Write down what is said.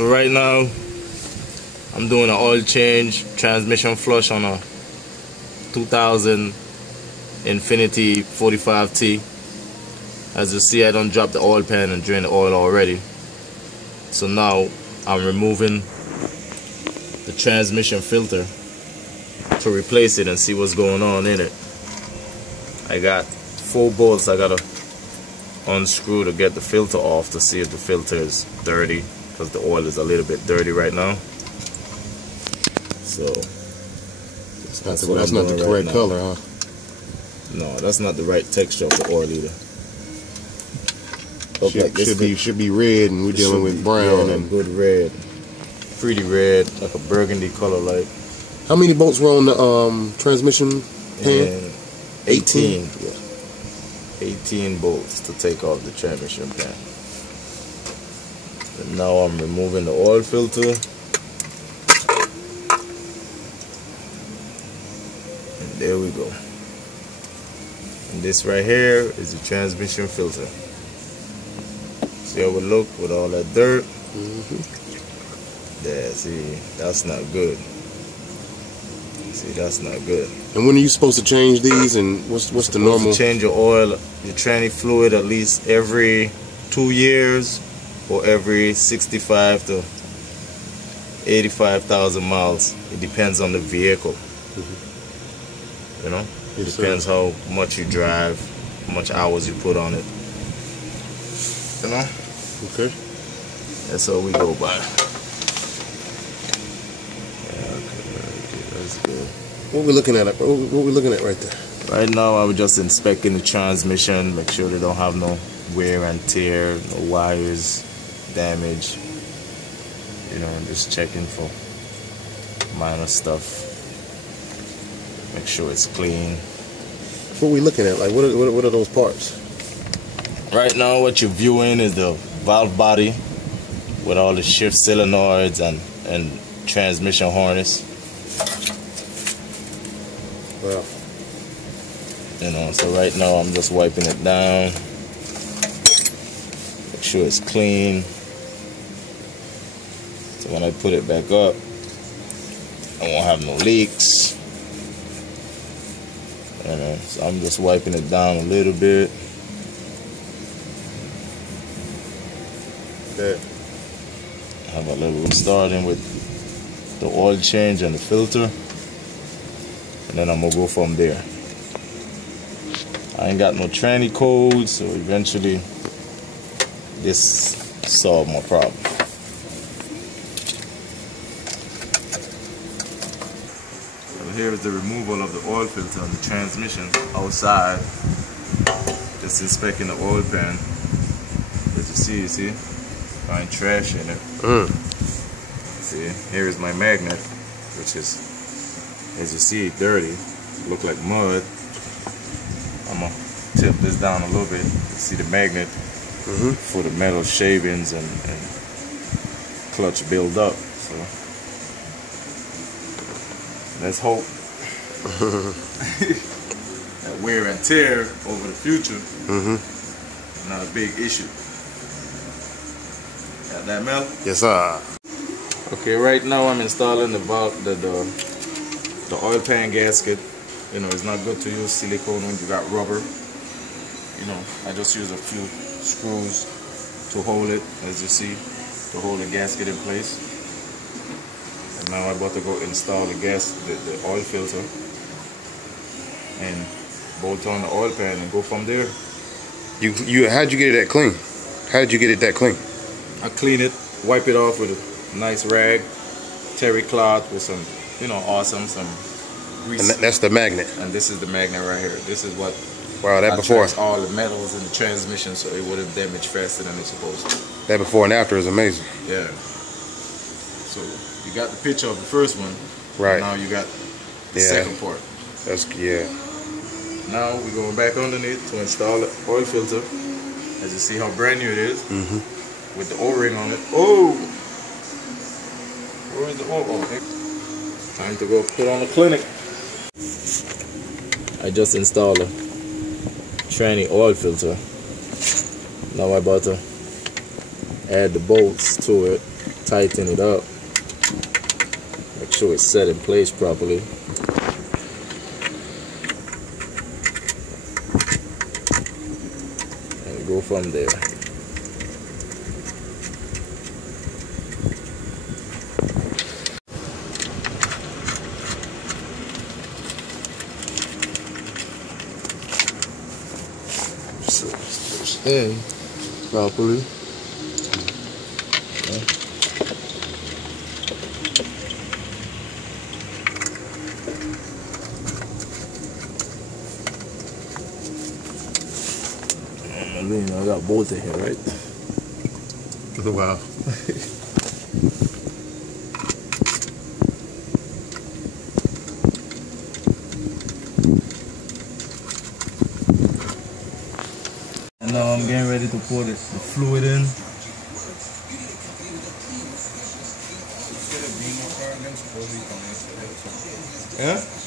So right now I'm doing an oil change, transmission flush on a 2000 Infiniti 45t. As you see, I done dropped the oil pan and drained the oil already. So now I'm removing the transmission filter to replace it and see what's going on in it. I got 4 bolts I gotta unscrew to get the filter off to see if the filter is dirty, because the oil is a little bit dirty right now. So that's not the correct color, huh? No, that's not the right texture of the oil either. Should be red, and we're dealing with brown, and good red, pretty red, like a burgundy color. Like, how many bolts were on the transmission pan? 18. Yeah, 18 bolts to take off the transmission pan. And now I'm removing the oil filter. And there we go. And this right here is the transmission filter. See how it look with all that dirt? Yeah, see, that's not good. See, that's not good. And when are you supposed to change these, and what's the normal? To change your oil, your tranny fluid at least every 2 years or every 65 to 85,000 miles. It depends on the vehicle. You know? It depends how much you drive, how much hours you put on it. You know? Okay. That's all we go by. Yeah, okay, that's good. What we looking at? What we looking at right there? Right now, I'm just inspecting the transmission, make sure they don't have no wear and tear, no wires damage. You know, just checking for minor stuff. Make sure it's clean. What we looking at? Like, what are those parts? Right now, what you're viewing is the valve body with all the shift solenoids and transmission harness. Wow. You know, so right now I'm just wiping it down. Make sure it's clean. So when I put it back up, I won't have no leaks. You know, so I'm just wiping it down a little bit. Okay. Have a little starting with the oil change and the filter, and then I'm gonna go from there. I ain't got no tranny code, so eventually this solved my problem. So here is the removal of the oil filter and the transmission outside. Just inspecting the oil pan. As you see, find trash in it. See, here is my magnet, which is, as you see, dirty. Look like mud. I'm gonna tip this down a little bit. You see the magnet for the metal shavings and clutch build up. So let's hope that wear and tear over the future is not a big issue. Got that, Mel? Yes, sir. Okay, right now I'm installing the oil pan gasket. You know, it's not good to use silicone when you got rubber. You know, I just use a few screws to hold it, as you see, to hold the gasket in place. And now I'm about to go install the oil filter and bolt on the oil pan and go from there. How'd you get it that clean? How did you get it that clean? I clean it, wipe it off with a nice rag, terry cloth with some, you know, some grease. And that's the magnet. And this is the magnet right here. This is what attracts all the metals in the transmission, so it wouldn't damage faster than it's supposed to. That before and after is amazing. Yeah. So you got the picture of the first one. Right. Now you got the second part. Now we're going back underneath to install the oil filter. As you see how brand new it is. With the O-ring on it. Oh! Where is the O-ring? Time to go put on the clinic. I just installed a tranny oil filter. Now I'm about to add the bolts to it. tighten it up. Make sure it's set in place properly. And go from there. In properly. I got both in here, right? Wow. And now I'm getting ready to pour the fluid in. Yeah?